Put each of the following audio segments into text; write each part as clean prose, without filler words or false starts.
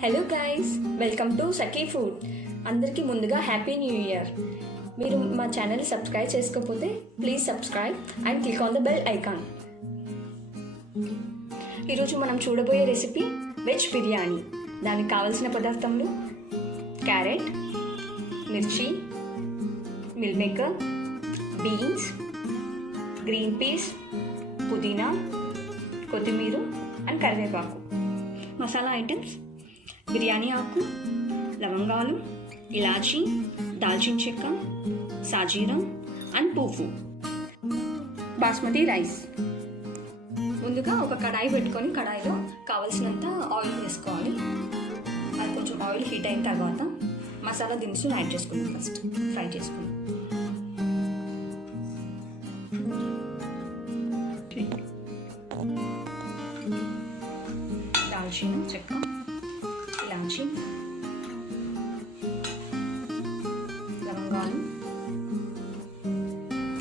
Hello guys, welcome to Sakhi food. అందరికీ ముందుగా happy new year. మీరు మా ఛానల్ సబ్స్క్రైబ్ చేసుకోకపోతే please subscribe and click on the bell icon. ఈరోజు మనం చూడబోయే రెసిపీ వెజ్ బిర్యానీ. దానికి కావలసిన పదార్థములు: క్యారెట్, మిర్చి, meal maker, beans, green peas, పుదీనా, కొత్తిమీర అండ్ కరివేపాకు. మసాలా ఐటమ్స్: బిర్యానీ ఆకు, లవంగాలు, ఇలాచీ, దాల్చిన చెక్క, సాజీరా అండ్ పువ్వు. బాస్మతి రైస్. ముందుగా ఒక కడాయి పెట్టుకొని కడాయిలో కావలసినంత ఆయిల్ వేసుకోవాలి. అది కొంచెం ఆయిల్ హీట్ అయిన తర్వాత మసాలా దినుసులు యాడ్ చేసుకుందాం. ఫస్ట్ ఫ్రై చేసుకుందాం. దాల్చిన చెక్క, ఇలాచి, లవంగాలు,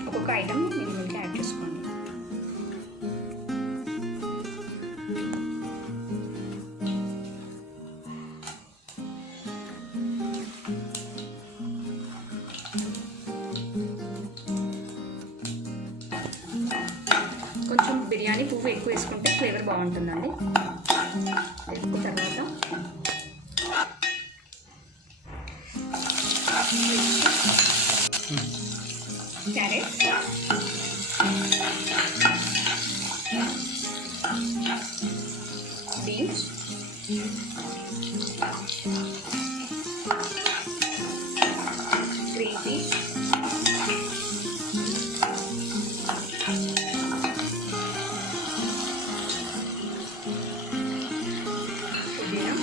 ఒక్కొక్క ఐటమ్ మినిమల్గా యాడ్ చేసుకోండి. కొంచెం బిర్యానీ పువ్వు ఎక్కువ వేసుకుంటే ఫ్లేవర్ బాగుంటుందండి. ఎక్కువ తర్వాత క్యారెట్, బీన్స్, గ్రీన్ పీస్, పుదీనా,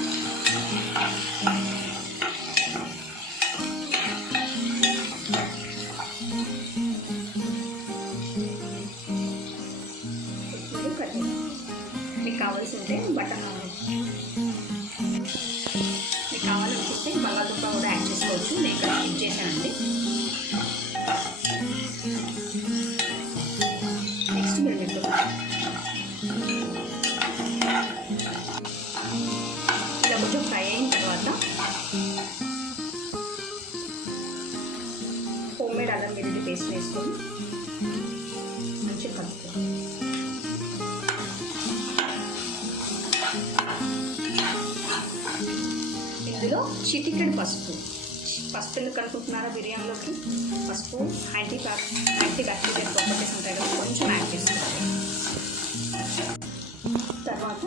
మీకు కావాల్సింటే బటర్ మీకు కావాలనుకుంటే బంగాళదుంప కూడా యాడ్ చేసుకోవచ్చు. నేను ఇక్కడ స్కిప్ చేశానండి. నెక్స్ట్ మిరపకాయలు ఇలా కొంచెం ఫ్రై అయిన తర్వాత హోమ్ మేడ్ అల్లం వెల్లుల్లి పేస్ట్ వేసుకొని మంచిగా కలుపుకోవాలి. ఇందులో చిటికెడు పసుపు ఎందుకు కలుపుతున్నారా బిర్యానీలోకి? పసుపు యాంటీ బ్యాక్టీరియల్ ప్రాపర్టీస్ ఉంటాయి కదా, కొంచెం యాడ్ చేసుకోవాలి. తర్వాత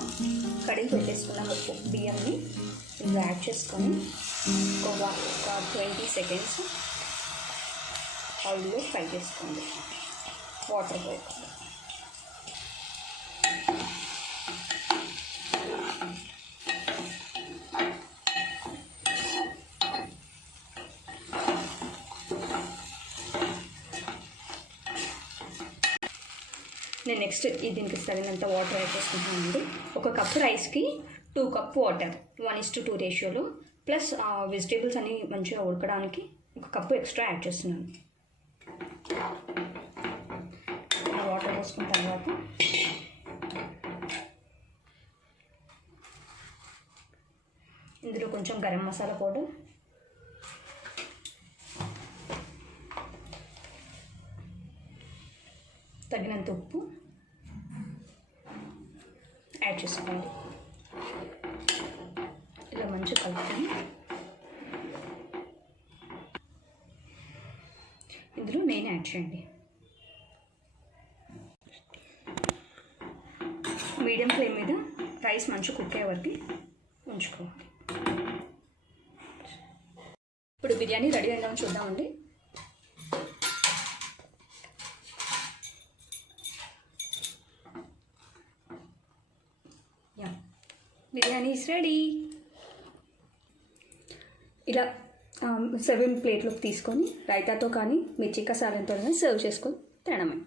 కడిగి పెట్టేసుకున్న బియ్యంని ఇందులో యాడ్ చేసుకొని ఒక 20 సెకండ్స్ ఆయిల్లో ఫ్రై చేసుకోండి. వాటర్ పోయకుండా. నేను నెక్స్ట్ దీనికి తగినంత వాటర్ యాడ్ చేసుకుంటున్నానండి. ఒక కప్పు రైస్కి 2 కప్పు వాటర్, 1:2 రేషియోలో. ప్లస్ వెజిటేబుల్స్ అన్నీ మంచిగా ఉడకడానికి 1 కప్పు ఎక్స్ట్రా యాడ్ చేస్తున్నాను. వాటర్ పోసుకున్న తర్వాత ఇందులో కొంచెం గరం మసాలా పౌడర్, తగినంత ఉప్పు యాడ్ చేసుకోండి. ఇలా మంచిగా కలుపుకొని ఇందులో నెయ్యి యాడ్ చేయండి. మీడియం ఫ్లేమ్ మీద రైస్ మంచిగా కుక్ అయ్యే వరకు ఉంచుకోవాలి. ఇప్పుడు బిర్యానీ రెడీ అయిందామని చూద్దామండి. Biryani is ready. ఇలా సర్వింగ్ ప్లేట్లోకి తీసుకొని రైతాతో కానీ మిర్చి కసాలంతో కానీ సర్వ్ చేసుకొని తినడమే.